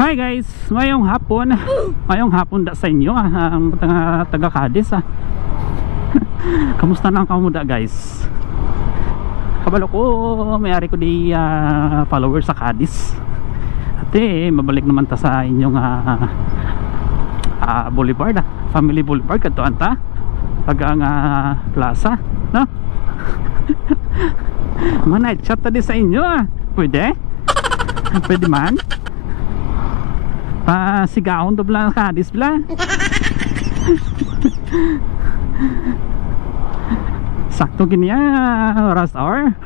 Hi guys, ngayong hapon da sa inyo ang taga Cadiz Kamusta na ang kamuda guys? Kabalo ko, may-ari ko di follower sa Cadiz. At mabalik naman ta sa inyong boulevard, family boulevard kadto anta tagang plaza, no? Manay chat ta di sa inyo Pwede? Pwede man? Pasigaon to bla Cadiz bla. Sakto gini rush hour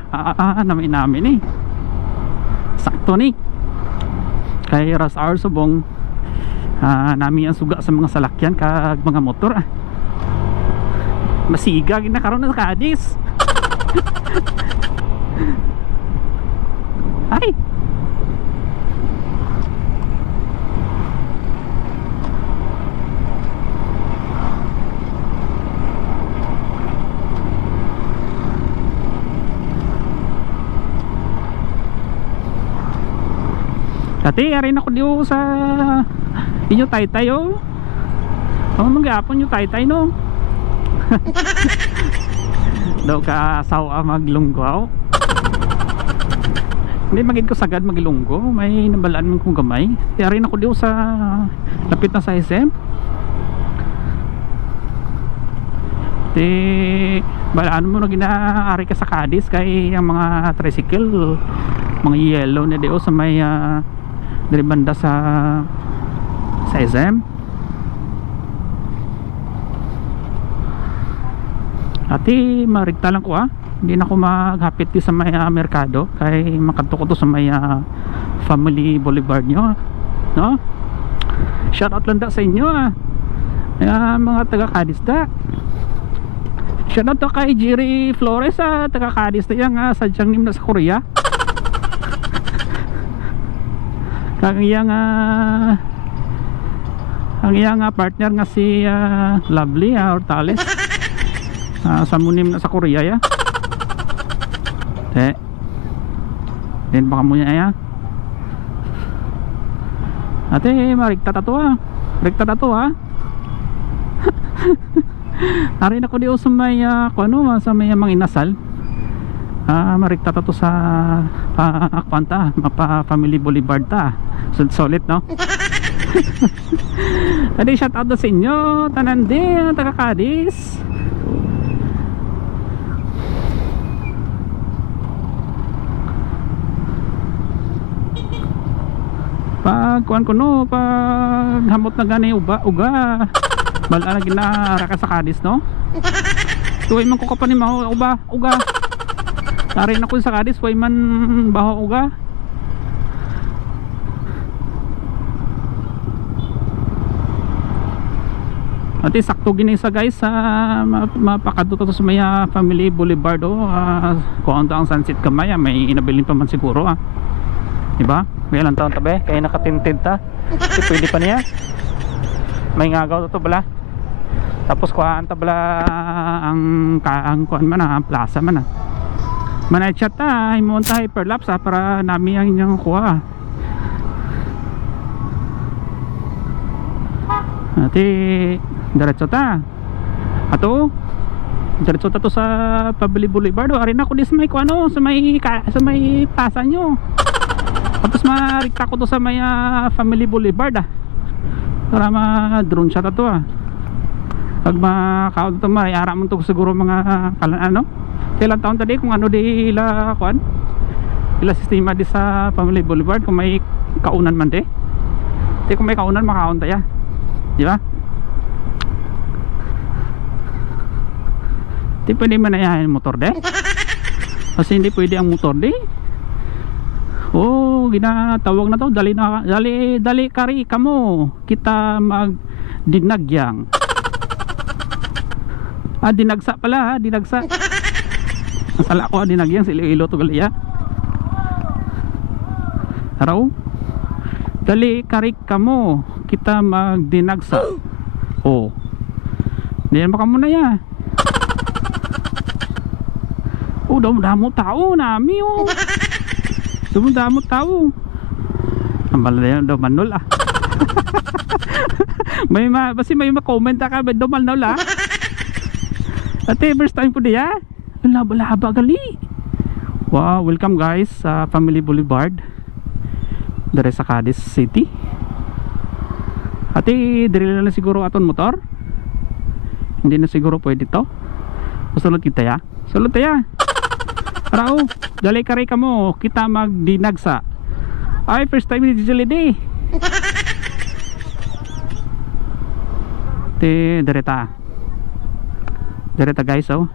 namin sakto ni kay rush hour subong namin ang suga sa mga salakyan kag mga motor masiga gina karon na sa Cadiz. Ay dati arin ako diyo sa inyo taytay mag-aapon yung taytay no. Daw ka asawa maglunggo hindi magid ko sagad maglunggo may nabalaan man kong gamay arin ako diyo sa lapit na sa SM balaan mo na ginaari ka sa Cadiz kay ang mga tricycle mga yellow na diyo sa may dari banda sa SM ati marigta lang ko hindi na ako maghapit di sa may merkado kay makadto ko to sa may family boulevard nyo no? Shout out lang da sa inyo mga taga Cadiz da. Shout out to kay Jerry Flores taga Cadiz da yung sadyang nim na sa Korea. Ang iyang partner nga si Lovely Hortales sa munim na sa Korea din baka mo niya ate marigta tato arin ako di sa may sa may mga inasal marigta tato sa Aquanta mapa family boulevard ta solid no. Adi shout out sa inyo tanan din taga Cadiz. Pag kuan ko no pag hamot na gani uga bala na ginara ka sa Cadiz no. Tuway man ko kapan ni maho uga tarin ako sa Cadiz way man baho uga. Ati sakto gini sa guys mapakadto to sa may family boulevard kung ang sunset kamay may inabilin pa man siguro diba? May ilang taon tabi kaya nakatinted ta pwede pa niya may ngagaw to bala tapos kuhaan ta bala ang kuhaan man ang plaza man manay chat himunta hyperlapse para nami ang inyong kuha ati diretso ta ato diretso ta to sa Family Boulevard arin ako di sa may kuano sa may pasa nyo tapos marikta ko to sa may Family Boulevard para ma-drone shot to pag makaon to mayara mo to siguro mga ilang taon tadi kung ano di ila kuan ila sistema di sa Family Boulevard kung may kaunan man kung may kaunan makaon ta di ba? Di pwede man ayahin motor kasi hindi pwede ang motor ginatawag na to dali kari kamo kita mag dinagyang dinagsa pala dinagsa masala ko dinagyang Iloilo to gali araw dali kari kamo kita mag dinagsa hindi yan baka muna damo tao nami damo tao Ambal na yan, dumanol ah. Basi may ma-comment ka ba dumanol ah. Ate, first time po diya. Laba-laba gali. Wow, welcome guys sa Family Boulevard. Dire sa Cadiz City. Ate, dire na siguro aton motor. Hindi na siguro pwede to. Sulod kita ya. Sulod tayo. Rao, dalay kare ka mo. Kita magdinagsa. Ay, first time ni Jilidi. Ate, direta. Direta guys oh.